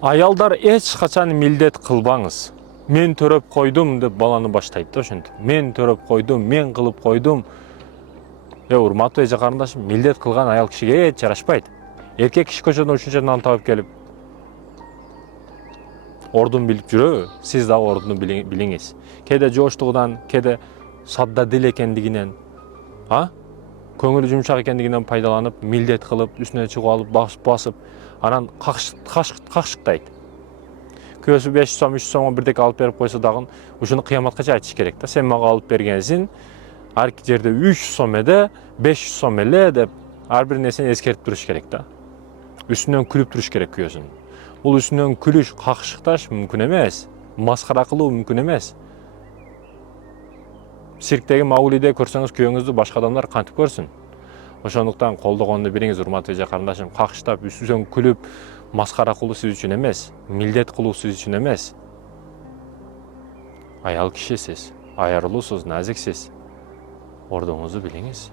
Аялдар эч качан милдет кылбаңыз. Мен төрөп койдум деп баланы баштайт да ошентип. Мен төрөп койдум, мен кылып койдум. Урматтуу эже карындашым, милдет кылган аял кишиге эч жарашпайт. Эркек киши көчөдөн ушунча нан табып келип ордун билип жүрөбү? Сиз дагы ордуну билиңиз. Кээде жооштугунан, кээде садда дил экендигинен, көңүлү жумшак экендигинен пайдаланып, милдет кылып, үстүнө чыгып алып, басып, анан какшыктайт. Көөсү 500 сом, 300 сомго бирдеке алып берип койсо дагы, ушуну кыяматкача айтыш керек да. Сен мага алып бергенсиң, ар жерде 300 сом эле, 500 сом эле деп ар бир нерсени эскертип туруш керек да. Үстүнөн күлүп туруш керек күйөөсүн. Бул үстүнөн күлүш, какшыкташ мүмкүн эмес. Маскара кылуу мүмкүн эмес. Цирктеги Мауглиде көрсөңүз күйөөңүздү башка адамдар кантип көрсүн? Ошондуктан колдогонду билиңиз, урматтуу эже карындашым. Какштап, үстүнөн күлүп, маскара кылуу сиз үчүн эмес, милдет кылуу сиз үчүн эмес. Аял кишисиз, аярлуусуз, назиксиз. Ордуңузду билиңиз.